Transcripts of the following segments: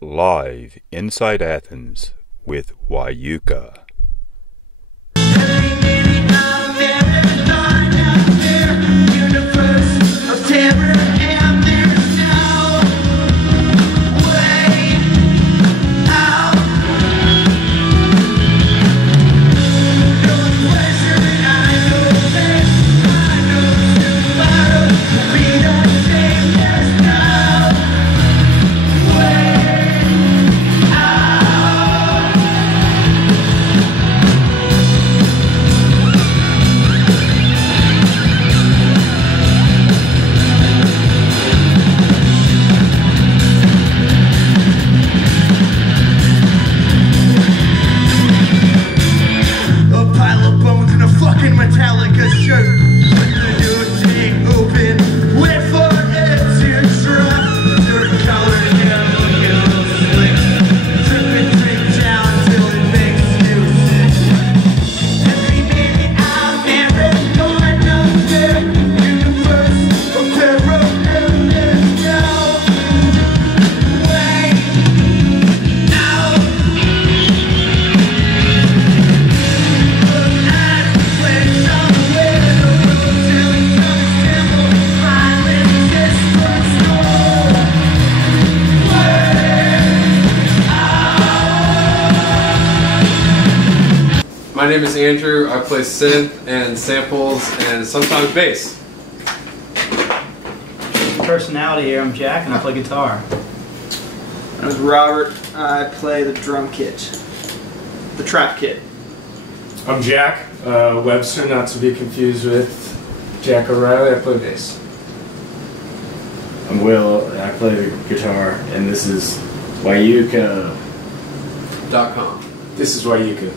live inside Athens with Wieuca. My name is Andrew. I play synth and samples and sometimes bass. Personality here, I'm Jack and I play guitar. My name is Robert. I play the drum kit. The trap kit. I'm Jack Webster, not to be confused with Jack O'Reilly. I play bass. I'm Will, and I play the guitar, and this is Wieuca.com. This is Wieuca.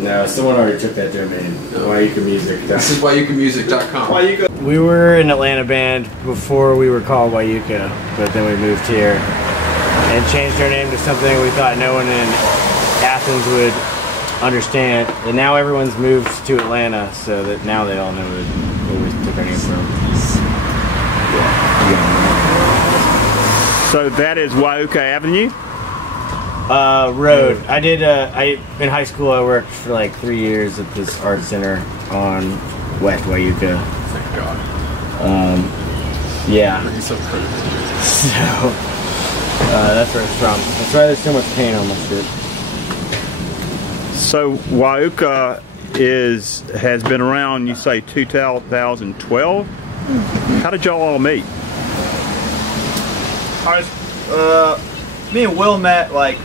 No, someone already took that domain. No. Wieuca Music. This is WieucaMusic.com. Wieuca. We were an Atlanta band before we were called Wieuca, but then we moved here and changed our name to something we thought no one in Athens would understand. And now everyone's moved to Atlanta, so that now they all know where we took our name from. So that is Wieuca Avenue? Road. I did, in high school I worked for like 3 years at this art center on West Wieuca. Thank God. Yeah. He's so crazy. So, that's where it's from. That's why there's so much paint on my shirt. So Wieuca has been around, you say 2012? How did y'all all meet? Me and Will met like,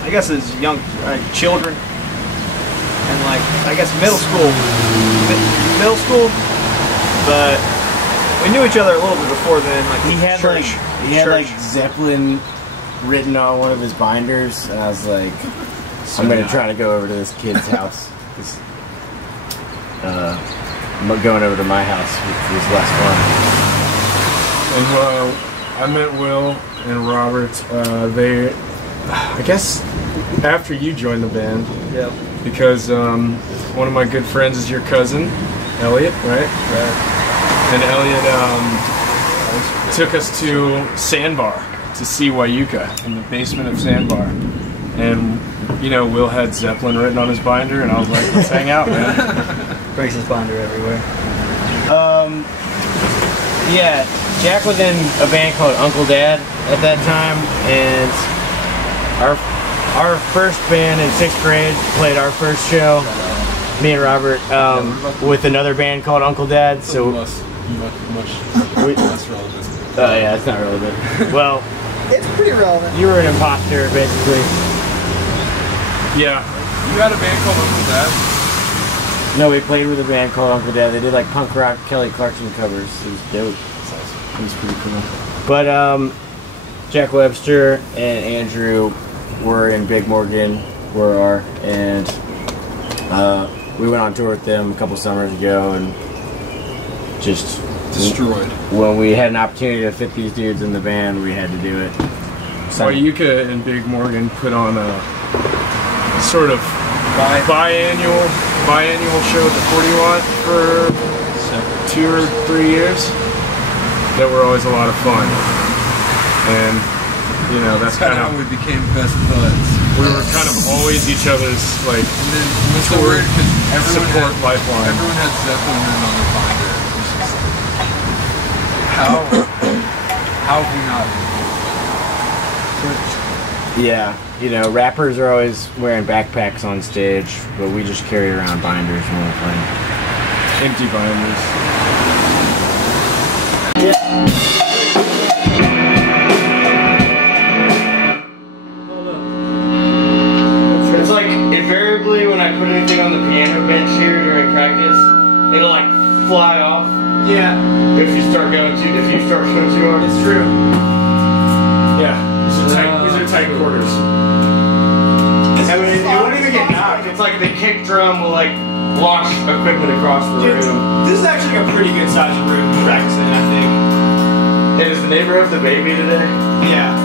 I guess as young children, and like I guess middle school, but we knew each other a little bit before then. Like He had like Zeppelin written on one of his binders, and I was like, I'm gonna try to go over to this kid's house. Going over to my house was less fun. And I met Will and Robert. I guess after you joined the band. Yep. Because one of my good friends is your cousin, Elliot, right? Right. And Elliot took us to Sandbar to see Wieuca in the basement of Sandbar. And, you know, Will had Zeppelin written on his binder, and I was like, let's hang out, man. Breaks his binder everywhere. Yeah, Jack was in a band called Uncle Dad at that time, and our first band in 6th grade played our first show, me and Robert, with another band called Uncle Dad. So much less relevant. Yeah, it's not relevant. Well, It's pretty relevant. you were an imposter, basically. Yeah. You had a band called Uncle Dad? No, we played with a band called Uncle Dad. They did like punk rock Kelly Clarkson covers. It was dope. It was pretty cool. But Jack Webster and Andrew were in Big Morgan, and we went on tour with them a couple summers ago and just destroyed. When we had an opportunity to fit these dudes in the band, we had to do it. Wieuca and Big Morgan put on a sort of biannual show at the 40 Watt for 2 or 3 years that were always a lot of fun. And You know, that's kind how of we became best buds. we were kind of always each other's like And then it was so weird because support lifeline. Everyone had Zeppelin written on their binder. It was just like, how have we not? Yeah, you know, rappers are always wearing backpacks on stage, but we just carry around binders when we're playing. Empty binders. It's like invariably when I put anything on the piano bench here during practice, it'll like fly off. Yeah, If you start going too hard. it's true. Yeah, these are tight quarters. I mean, it won't even get knocked. It's like the kick drum will like launch equipment across the Dude, room. this is actually a pretty good size room for practicing, I think. Hey, is the neighbor of the baby today? Yeah.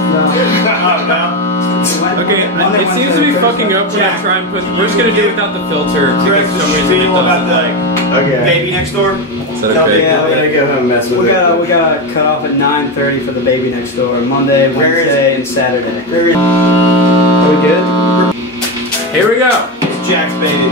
Okay, it seems to be fucking up when I try and put. We're just gonna do it without the filter. Correct because the for some reason it spiel about doesn't. the Okay. baby next door. Is that okay? Yeah, I'm gonna go home and mess with we it. got cut off at 9:30 for the baby next door. Monday, Where is Wednesday, and Saturday. Are we good? Here we go. It's Jack's baby.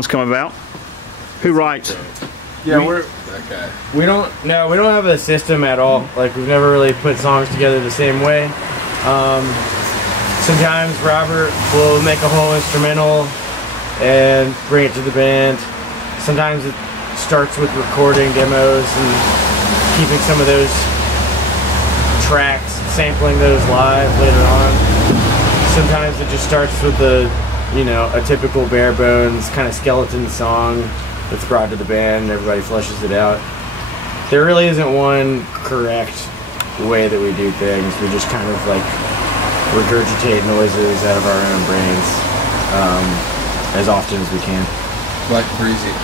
songs come about? Who writes? Yeah, That guy. we don't have a system at all. Like, we've never really put songs together the same way. Sometimes Robert will make a whole instrumental and bring it to the band. Sometimes it starts with recording demos and keeping some of those tracks, sampling those live later on. Sometimes it just starts with a typical bare bones kind of skeleton song that's brought to the band and everybody fleshes it out. There really isn't one correct way that we do things. We just kind of like regurgitate noises out of our own brains as often as we can. Black Breezy.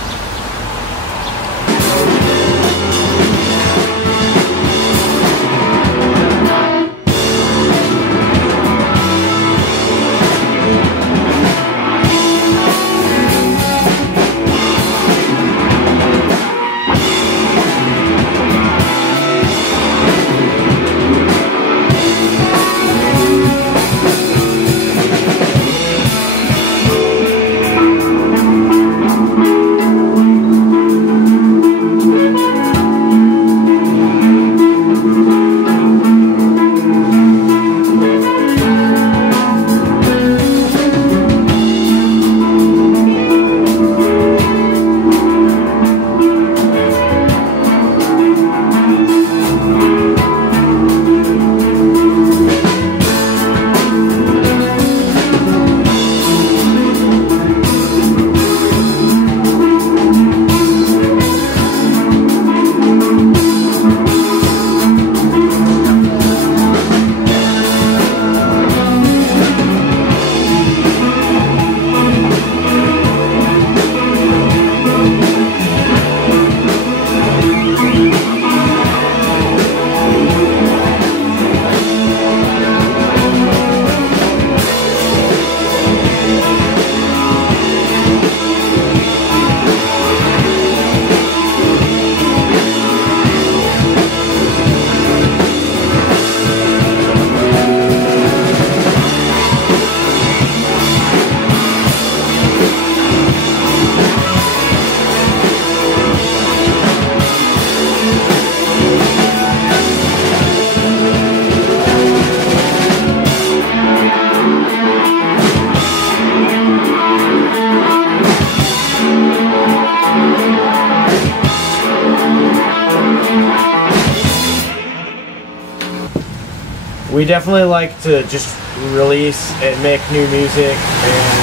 We definitely like to just release and make new music and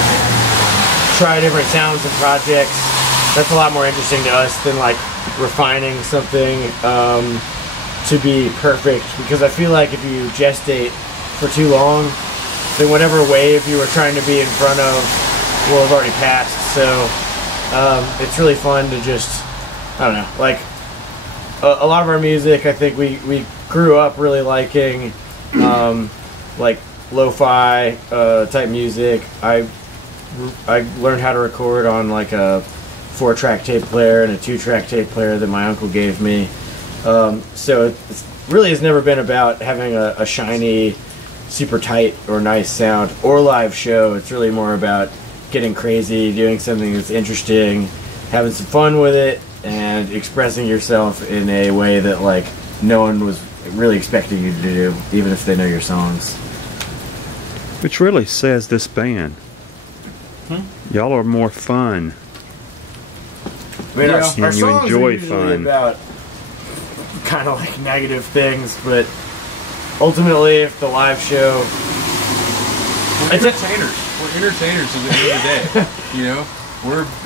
try different sounds and projects. That's a lot more interesting to us than like refining something to be perfect, because I feel like if you gestate for too long, then whatever wave you were trying to be in front of will have already passed. So it's really fun to just, I don't know, like a lot of our music, I think we grew up really liking like lo-fi type music. I learned how to record on like a 4-track tape player and a 2-track tape player that my uncle gave me. So it really has never been about having a shiny, super tight or nice sound or live show. It's really more about getting crazy, doing something that's interesting, having some fun with it, and expressing yourself in a way that like no one was really expecting you to do, even if they know your songs. Which really says this band. Y'all are more fun. I mean, our And you songs enjoy are usually fun. about kind of like negative things, but ultimately, if the live show, We're entertainers. We're entertainers at the end of the day. You know,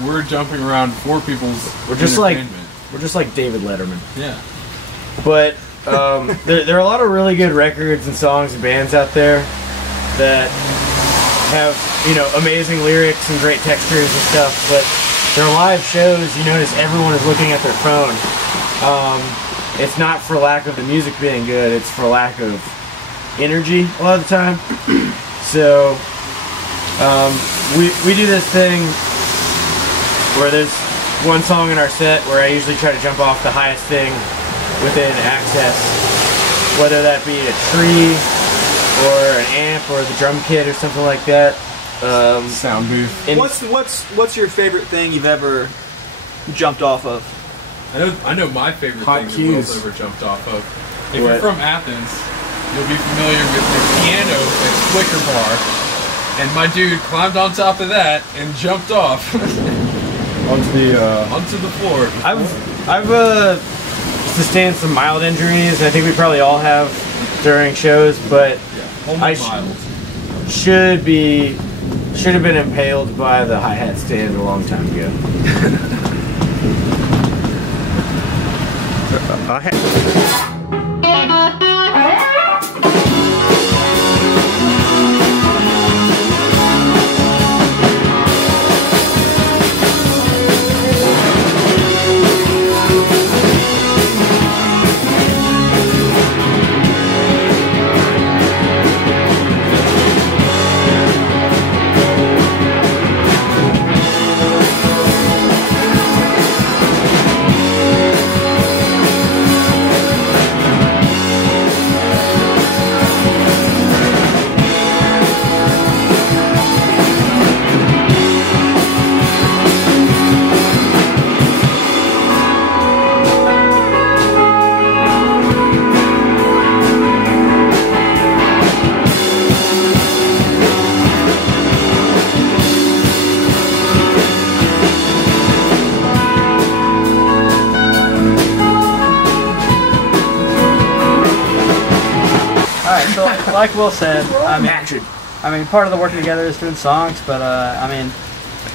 we're jumping around for people's we're just like entertainment. David Letterman. Yeah. But there are a lot of really good records and songs and bands out there that have, you know, amazing lyrics and great textures and stuff, but their live shows, you notice everyone is looking at their phone. It's not for lack of the music being good, it's for lack of energy a lot of the time. So we do this thing where there's one song in our set where I usually try to jump off the highest thing within access, whether that be a tree or an amp or the drum kit or something like that. Sound booth. And What's your favorite thing you've ever jumped off of? I know my favorite Hot thing that cues. Will's ever jumped off of. If What? you're from Athens, you'll be familiar with the piano at Flicker Bar. And my dude climbed on top of that and jumped off onto the floor. I've sustained some mild injuries. I think we probably all have during shows, but Only I mild. should have been impaled by the hi-hat stand a long time ago. I had. Alright, so like Will said, I mean, part of the working together is doing songs, but I mean,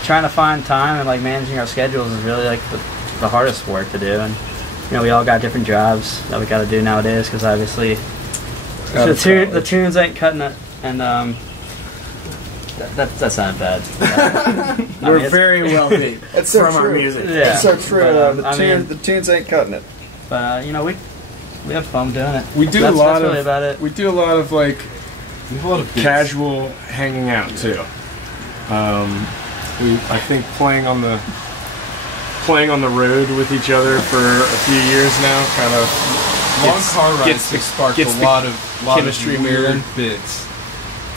trying to find time and like managing our schedules is really like the hardest work to do. And you know, we all got different jobs that we got to do nowadays because obviously the tunes ain't cutting it, and that's not bad. We're very wealthy That's so from our true. music. Yeah. It's so true. But, I mean, The tunes ain't cutting it. but you know, we have fun doing it. We do that's, a lot that's of really about it. We do a lot of like We have a lot of bits. casual hanging out too. I think playing on the road with each other for a few years now kind of Long car rides have sparked a lot of chemistry weird moving. bits.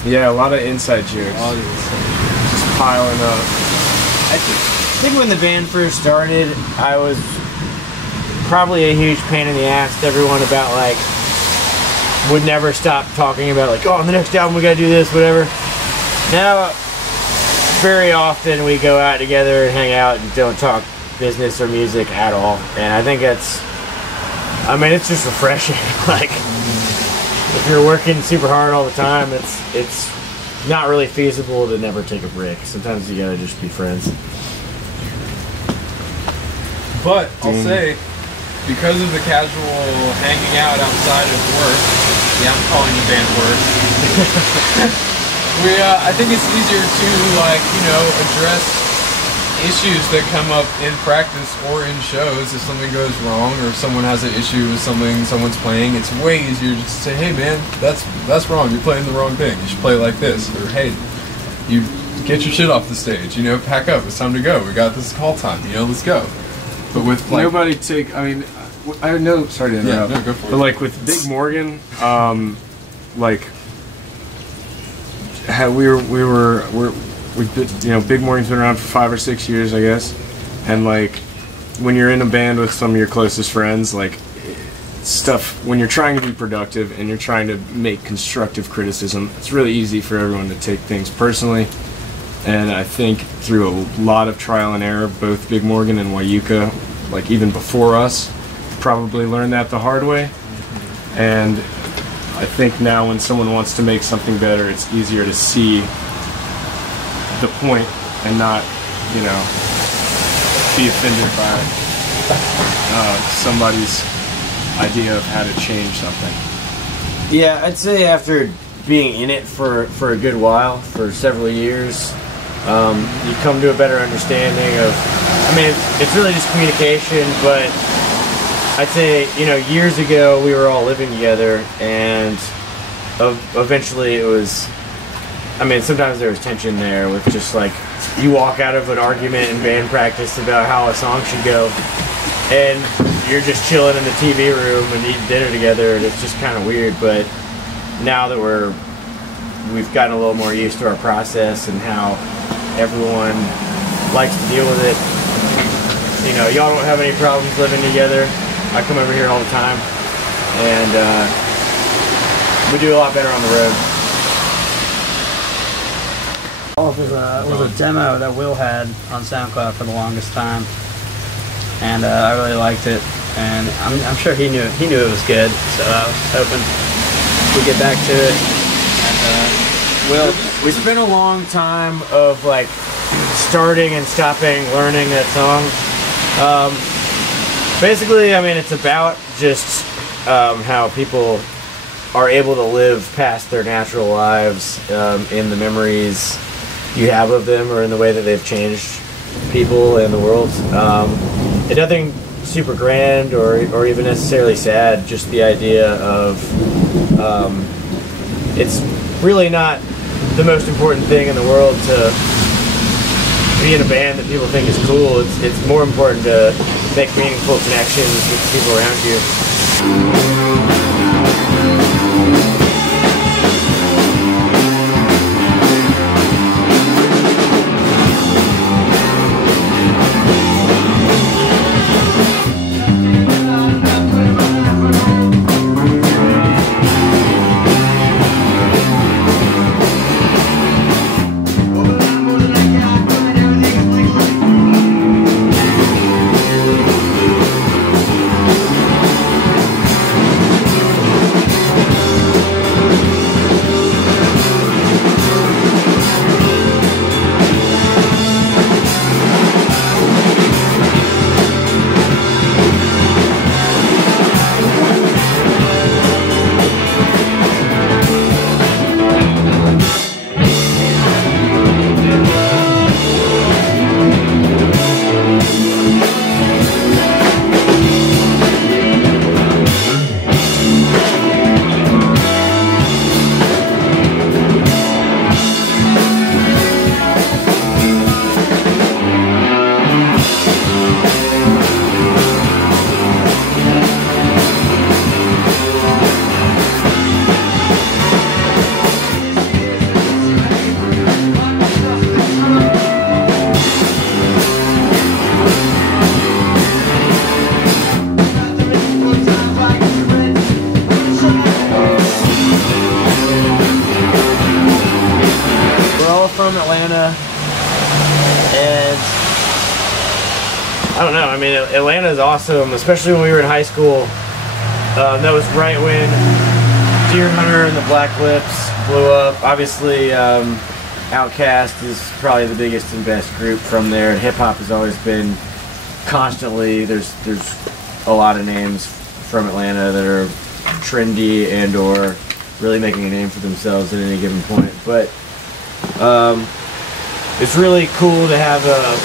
a lot of inside jokes just piling up. I think when the band first started, I was probably a huge pain in the ass to everyone about like, would never stop talking about like, oh, on the next album we gotta do this, whatever. Now, very often we go out together and hang out and don't talk business or music at all. And I think it's just refreshing. Like, if you're working super hard all the time, it's not really feasible to never take a break. Sometimes you gotta just be friends. But I'll say, because of the casual hanging out outside of work, yeah, I'm calling you band work. I think it's easier to address issues that come up in practice or in shows. If something goes wrong or if someone has an issue with something someone's playing, it's way easier just to say, hey man, that's wrong. You're playing the wrong thing. You should play it like this. Or hey, you get your shit off the stage. Pack up. It's time to go. We got this call time. Let's go. But with like, I know. Sorry to interrupt. Yeah, no, go for it. But like with Big Morgan, Big Morgan's been around for 5 or 6 years, I guess, and like when you're in a band with some of your closest friends, like stuff when you're trying to be productive and you're trying to make constructive criticism, it's really easy for everyone to take things personally. And I think through a lot of trial and error, both Big Morgan and Wieuca, like even before us, probably learned that the hard way. And I think now when someone wants to make something better, it's easier to see the point and not, be offended by somebody's idea of how to change something. Yeah, I'd say after being in it for a good while, for several years, you come to a better understanding of, it's really just communication, but I'd say, years ago we were all living together, and eventually it was, sometimes there was tension there with just like, you walk out of an argument in band practice about how a song should go, and you're just chilling in the TV room and eating dinner together, and it's just kind of weird. But now that we're we've gotten a little more used to our process and how everyone likes to deal with it. You know, y'all don't have any problems living together. I come over here all the time, and we do a lot better on the road. It was a demo that Will had on SoundCloud for the longest time, and I really liked it. And I'm sure he knew it was good. So I was hoping we'd get back to it. And Will, we spent a long time of like starting and stopping learning that song. Basically, I mean, it's about just how people are able to live past their natural lives in the memories you have of them, or in the way that they've changed people and the world. And nothing super grand or even necessarily sad, just the idea of it's really not the most important thing in the world to be in a band that people think is cool. It's more important to make meaningful connections with the people around you. From Atlanta, and I don't know, I mean, Atlanta is awesome, especially when we were in high school. That was right when Deer Hunter and the Black Lips blew up. Obviously, Outkast is probably the biggest and best group from there, and hip-hop has always been constantly, there's a lot of names from Atlanta that are trendy and or really making a name for themselves at any given point. But it's really cool to have a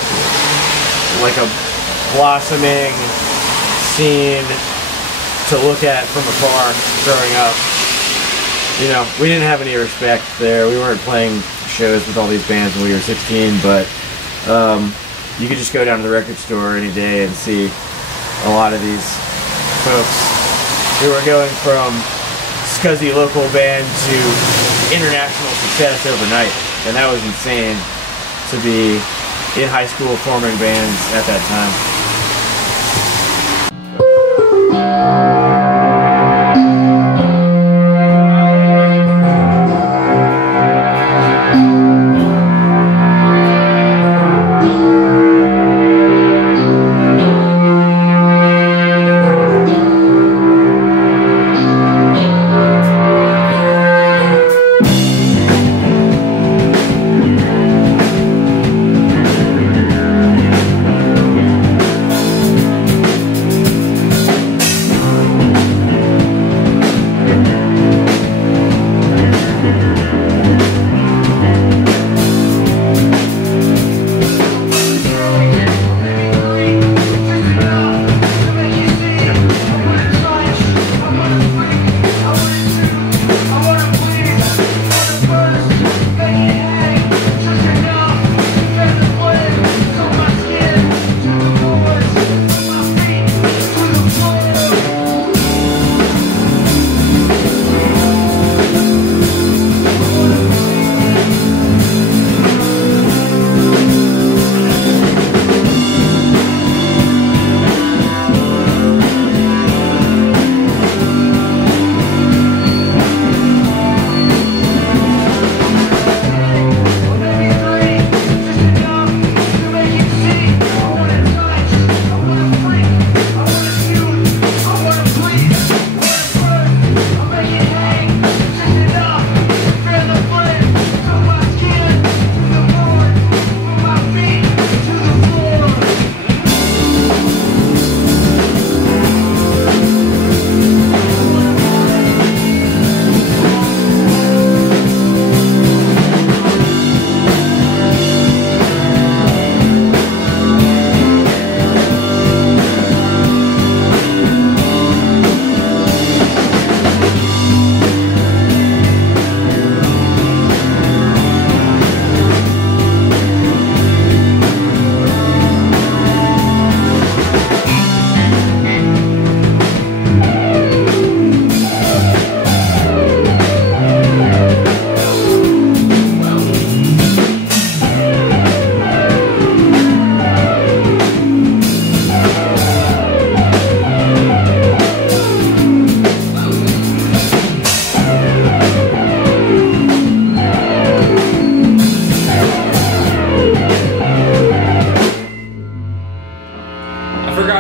blossoming scene to look at from afar growing up. You know, we didn't have any respect there. We weren't playing shows with all these bands when we were 16, but you could just go down to the record store any day and see a lot of these folks who are going from scuzzy local band to international success overnight. And that was insane to be in high school forming bands at that time.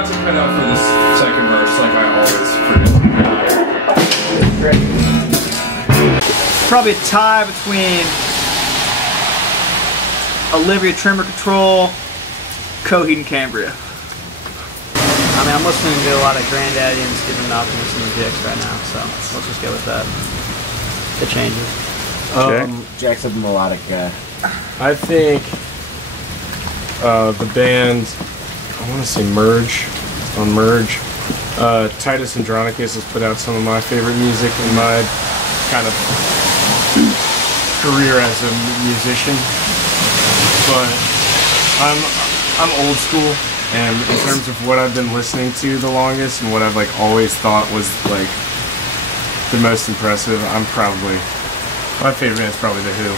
forgot to cut out for this second verse, like I always forget. Probably a tie between Olivia Tremor Control, Coheed and Cambria. I mean, I'm listening to a lot of Granddaddy and Stephen Malcolmus and the Dicks right now, so let's just go with that. It changes. Jack's a melodic guy. I think the band, I want to say Merge, on Merge. Titus Andronicus has put out some of my favorite music in my kind of career as a musician. But I'm old school, and in terms of what I've been listening to the longest and what I've like always thought was like the most impressive, my favorite band is probably The Who.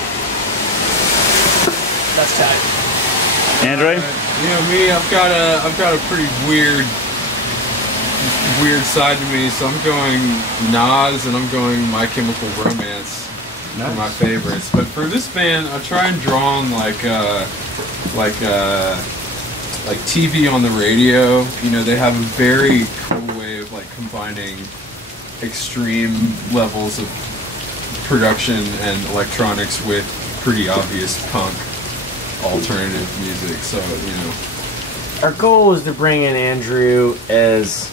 That's tight. Andre? You know me, I've got a pretty weird side to me, so I'm going Nas and I'm going My Chemical Romance for my favorites. But for this band, I try and draw on like TV on the radio. You know, they have a very cool way of like combining extreme levels of production and electronics with pretty obvious punk alternative music. So, you know, Our goal is to bring in Andrew as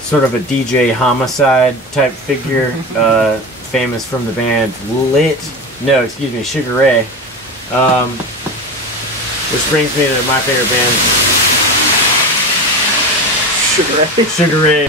sort of a DJ Homicide type figure, famous from the band Sugar Ray. Which brings me to my favorite band, Sugar Ray.